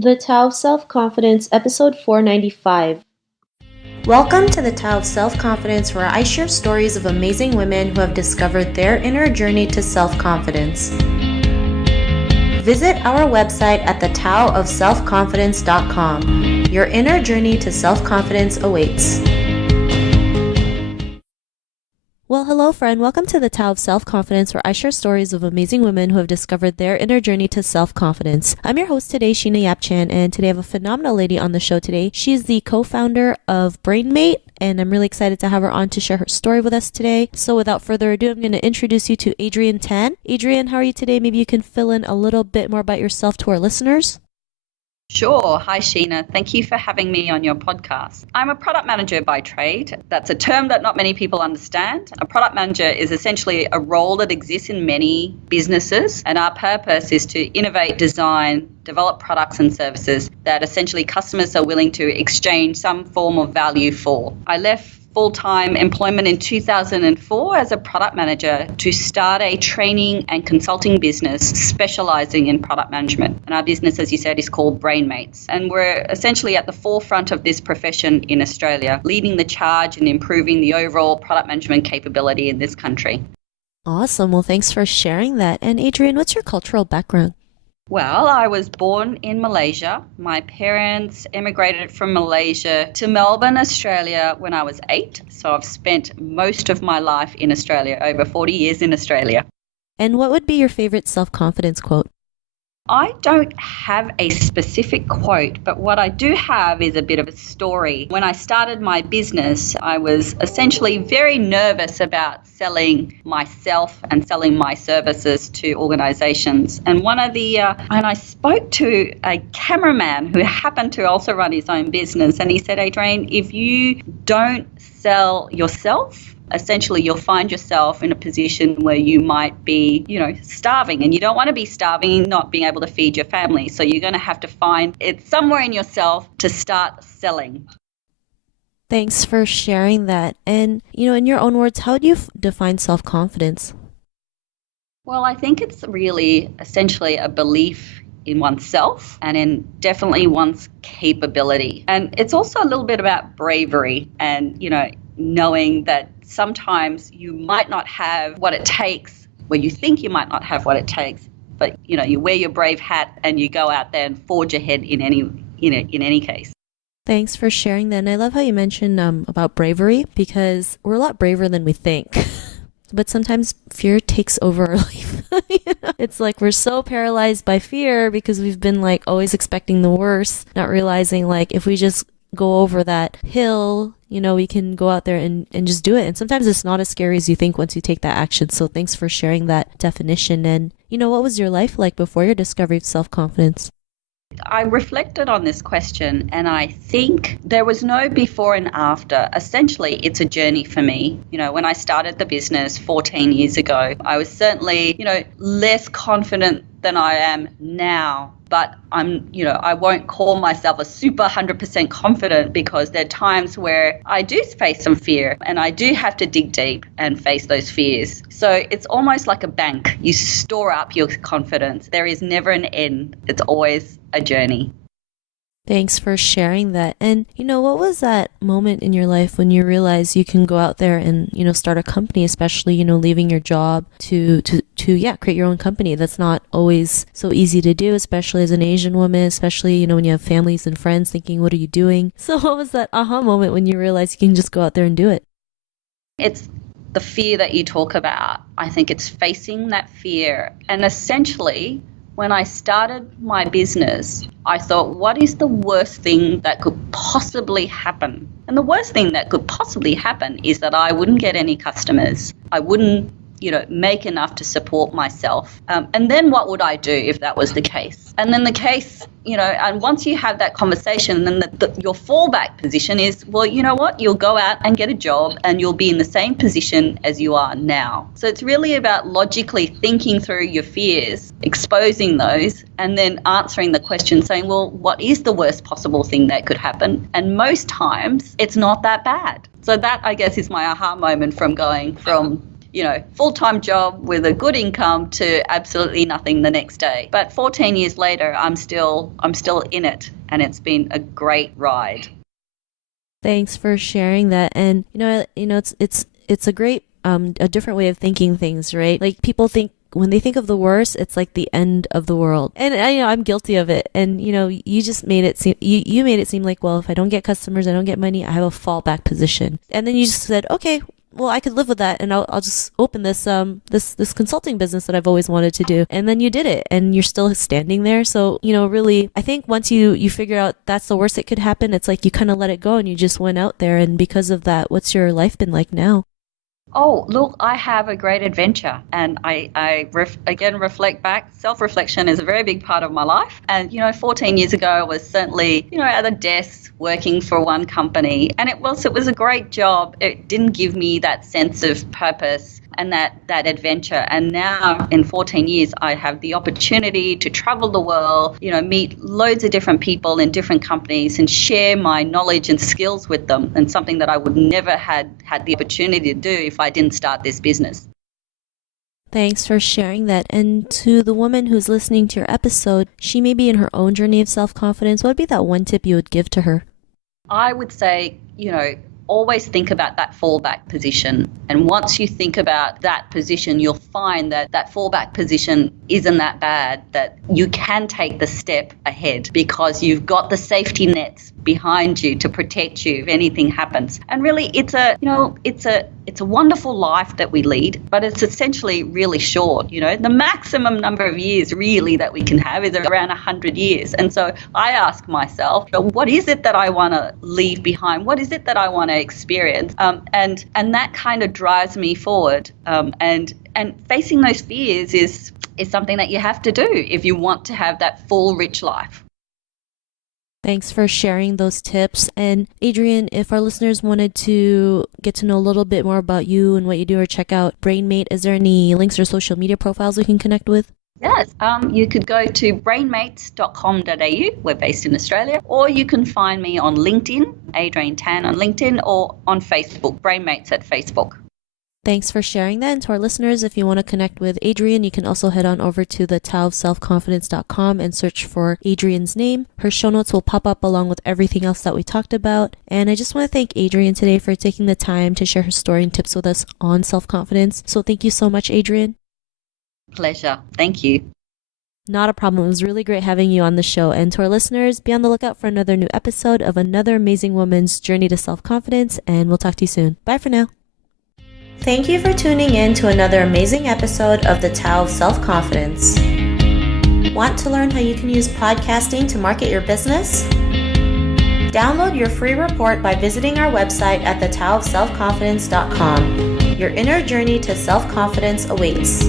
The Tao of Self-Confidence, episode 495. Welcome to the Tao of Self-Confidence, where I share stories of amazing women who have discovered their inner journey to self-confidence. Visit our website at thetaoofselfconfidence.com. Your inner journey to self-confidence awaits. Well, hello, friend. Welcome to the Tao of Self-Confidence, where I share stories of amazing women who have discovered their inner journey to self-confidence. I'm your host today, Sheena Yap-Chan, and today I have a phenomenal lady on the show today. She's the co-founder of Brainmate, and I'm really excited to have her on to share her story with us today. So without further ado, I'm going to introduce you to Adrienne Tan. Adrienne, how are you today? Maybe you can fill in a little bit more about yourself to our listeners. Sure. Hi, Sheena. Thank you for having me on your podcast. I'm a product manager by trade. That's a term that not many people understand. A product manager is essentially a role that exists in many businesses, and our purpose is to innovate, design, develop products and services that essentially customers are willing to exchange some form of value for. I left full-time employment in 2004 as a product manager to start a training and consulting business specializing in product management. And our business, as you said, is called Brainmates. And we're essentially at the forefront of this profession in Australia, leading the charge and improving the overall product management capability in this country. Awesome. Well, thanks for sharing that. And Adrienne, what's your cultural background? Well, I was born in Malaysia. My parents emigrated from Malaysia to Melbourne, Australia when I was 8. So I've spent most of my life in Australia, over 40 years in Australia. And what would be your favorite self-confidence quote? I don't have a specific quote, but what I do have is a bit of a story. When I started my business, I was essentially very nervous about selling myself and selling my services to organizations. And and I spoke to a cameraman who happened to also run his own business, and he said, Adrienne, if you don't sell yourself, essentially you'll find yourself in a position where you might be, starving, and you don't want to be starving, not being able to feed your family. So you're going to have to find it somewhere in yourself to start selling. Thanks for sharing that. And, in your own words, how do you define self-confidence? Well, I think it's really essentially a belief in oneself and in definitely one's capability. And it's also a little bit about bravery and, knowing that sometimes you might not have what it takes, where you think you might not have what it takes, but you wear your brave hat and you go out there and forge ahead in any case. Thanks for sharing that. And I love how you mentioned about bravery, because we're a lot braver than we think. But sometimes fear takes over our life. It's like we're so paralyzed by fear because we've been always expecting the worst, not realizing if we just go over that hill, we can go out there and just do it. And sometimes it's not as scary as you think once you take that action. So thanks for sharing that definition. And, what was your life like before your discovery of self-confidence? I reflected on this question, and I think there was no before and after. Essentially, it's a journey for me. When I started the business 14 years ago, I was certainly, less confident than I am now. But I won't call myself a super 100% confident, because there are times where I do face some fear and I do have to dig deep and face those fears. So it's almost like a bank. You store up your confidence. There is never an end. It's always a journey. Thanks for sharing that. And, what was that moment in your life when you realized you can go out there and, start a company, especially, leaving your job to create your own company? That's not always so easy to do, especially as an Asian woman, especially, when you have families and friends thinking, what are you doing? So what was that aha moment when you realized you can just go out there and do it? It's the fear that you talk about. I think it's facing that fear. And essentially, when I started my business, I thought, what is the worst thing that could possibly happen? And the worst thing that could possibly happen is that I wouldn't get any customers. I wouldn't, make enough to support myself. And then what would I do if that was the case? And then the case, and once you have that conversation, then your fallback position is, well, you know what? You'll go out and get a job and you'll be in the same position as you are now. So it's really about logically thinking through your fears, exposing those, and then answering the question saying, well, what is the worst possible thing that could happen? And most times it's not that bad. So that, I guess, is my aha moment from going from full-time job with a good income to absolutely nothing the next day. But 14 years later, I'm still in it, and it's been a great ride. Thanks for sharing that. And it's a great a different way of thinking things, right? Like people think when they think of the worst, it's like the end of the world. And I'm guilty of it. And you just made it seem you made it seem like, well, if I don't get customers, I don't get money, I have a fallback position. And then you just said, okay, well, I could live with that, and I'll just open this this consulting business that I've always wanted to do. And then you did it, and you're still standing there. So really, I think once you figure out that's the worst that could happen, it's like you kind of let it go and you just went out there. And because of that, what's your life been like now? Oh, look, I have a great adventure, and I reflect back. Self-reflection is a very big part of my life. And, 14 years ago, I was certainly, at a desk working for one company, and it was a great job. It didn't give me that sense of purpose and that adventure. And now in 14 years, I have the opportunity to travel the world, meet loads of different people in different companies and share my knowledge and skills with them, and something that I would never had the opportunity to do if I didn't start this business. Thanks for sharing that. And to the woman who's listening to your episode, she may be in her own journey of self-confidence. What would be that one tip you would give to her? I would say, always think about that fallback position. And once you think about that position, you'll find that fallback position isn't that bad, that you can take the step ahead because you've got the safety nets behind you to protect you if anything happens. And really, it's a wonderful life that we lead, but it's essentially really short. The maximum number of years really that we can have is around 100 years. And so I ask myself, what is it that I want to leave behind? What is it that I want to experience? And that kind of drives me forward. And facing those fears is something that you have to do if you want to have that full, rich life. Thanks for sharing those tips. And Adrienne, if our listeners wanted to get to know a little bit more about you and what you do or check out Brainmate, is there any links or social media profiles we can connect with? Yes, you could go to brainmates.com.au. We're based in Australia. Or you can find me on LinkedIn, Adrienne Tan on LinkedIn, or on Facebook, Brainmates at Facebook. Thanks for sharing that. And to our listeners, if you want to connect with Adrienne, you can also head on over to the taoofselfconfidence.com and search for Adrienne's name. Her show notes will pop up along with everything else that we talked about. And I just want to thank Adrienne today for taking the time to share her story and tips with us on self-confidence. So thank you so much, Adrienne. Pleasure. Thank you. Not a problem. It was really great having you on the show. And to our listeners, be on the lookout for another new episode of another amazing woman's journey to self-confidence. And we'll talk to you soon. Bye for now. Thank you for tuning in to another amazing episode of the Tao of Self-Confidence. Want to learn how you can use podcasting to market your business? Download your free report by visiting our website at thetaoofselfconfidence.com. Your inner journey to self-confidence awaits.